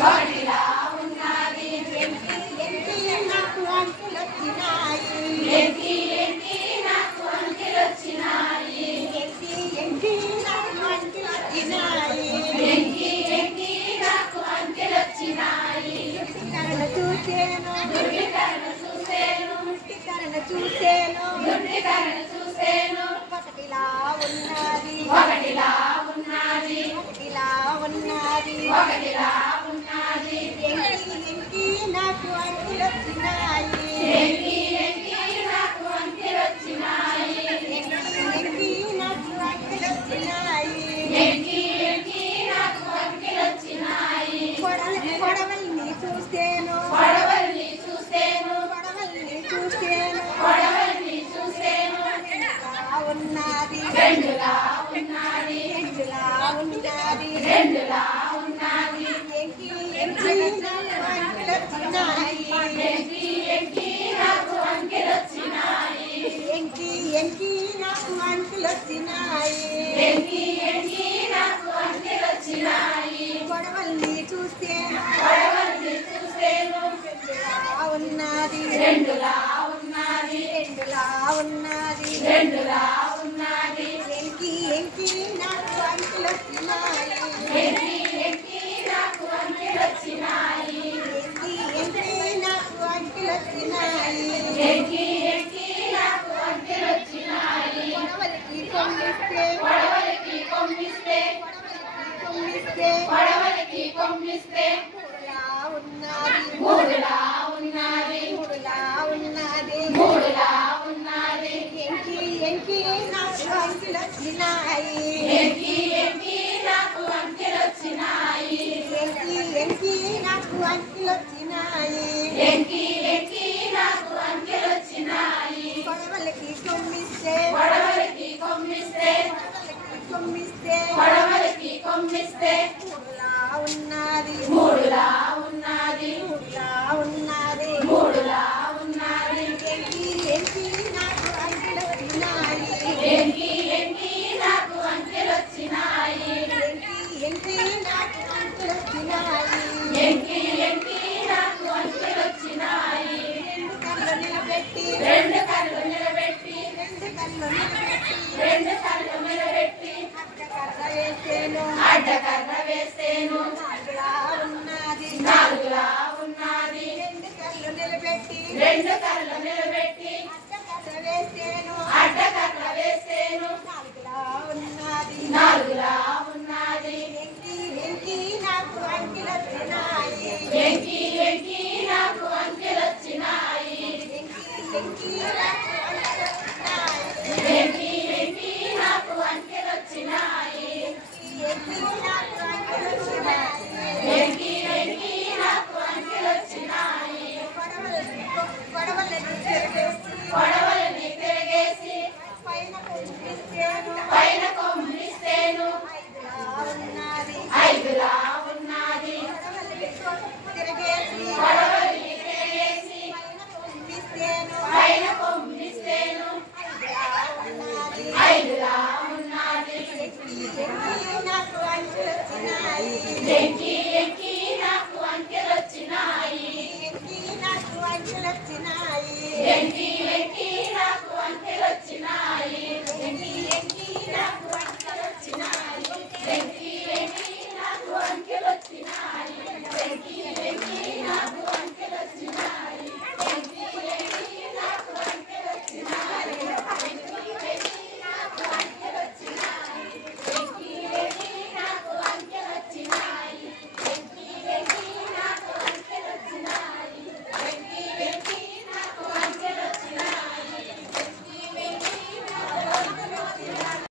ఒకటిలా ఉన్నది ఎంకి ఎంకి నాకు అంకెలొచ్చినాయి ఎంకి ఎంకి నాకు అంకెలొచ్చినాయి ఎంకి ఎంకి నాకు అంకెలొచ్చినాయి ఎంకి ఎంకి నాకు అంకెలొచ్చినాయి దుర్టికరణ చూసేను దుర్టికరణ చూసేను దుర్టికరణ చూసేను దుర్టికరణ చూసేను ఒకటిలా ఉన్నది ఒకటిలా ఉన్నది ఒకటిలా ఉన్నది ఒకటిలా ఉన్నది ఎంకి ఎంకి నాకు అంకెలొచ్చినాయి ఎంకి ఎంకి నాకు అంకెలొచ్చినాయి ఎంకి ఎంకి నాకు అంకెలొచ్చినాయి ఎంకి ఎంకి నాకు అంకెలొచ్చినాయి కొడవల్ని చూస్తేను కొడవల్ని చూస్తేను కొడవల్ని చూస్తేను కొడవల్ని చూస్తేను ఉన్నది రెండులా ఉన్నది రెండులా ఉన్నది రెండులా ఉన్నది ఎంకి ఎంకి నాకు అంకెలొచ్చినాయి ఎంకి ఎంకి నాకు అంకెలొచ్చినాయి ఎంకి ఎంకి నాకు అంకెలొచ్చినాయి ఎంకి ఎంకి నాకు అంకెలొచ్చినాయి కొడవల్ని చూస్తేను కొడవల్ని చూస్తేను రెండులా ఉన్నది రెండులా ఉన్నది రెండులా ఉన్నది రెండులా ఉన్నది ఎంకి ఎంకి నాకు అంకెలొచ్చినాయి ఎంకి ఎంకి నాకు అంకెలొచ్చినాయి ఎంకి ఎంకి నాకు అంకెలొచ్చినాయి ఎంకి ఎంకి నాకు అంకెలొచ్చినాయి కొడవలికి కొమ్మిస్తే కొడవలికి కొమ్మిస్తే కొమ్మిస్తే కొడవలికి కొమ్మిస్తే మూడులా ఉన్నది మూడులా ఉన్నది మూడులా ఉన్నది ఎంకి ఎంకి నాకు అంకెలొచ్చినాయి ఎంకి ఎంకి నాకు అంకెలొచ్చినాయి ఎంకి ఎంకి నాకు అంకెలొచ్చినాయి ఎంకి ఎంకి నాకు అంకెలొచ్చినాయి కొడవలికి కొమ్మిస్తే కొడవలికి కొమ్మిస్తే కొమ్మిస్తే కొడవలికి కొమ్మిస్తే మూడులా ఉన్నది మూడులా ఉన్నది మూడులా ఉన్నది మూడులా ఉన్నది ఎంకి ఎంకి నాకు అంకెలొచ్చినాయి ఎంకి ఎంకి నాకు అంకెలొచ్చినాయి ఎంకి ఎంకి నాకు అంకెలొచ్చినాయి ఎంకి ఎంకి నాకు అంకెలొచ్చినాయి రెండు కళ్ళు నిలబెట్టి రెండు కళ్ళు నిలబెట్టి రెండు కళ్ళు నిలబెట్టి అడ్డకర్ర వేసేను అడ్డకర్ర వేసేను నాలుగులా ఉన్నది నాలుగులా ఉన్నది రెండు కళ్ళు నిలబెట్టి రెండు కళ్ళు నిలబెట్టి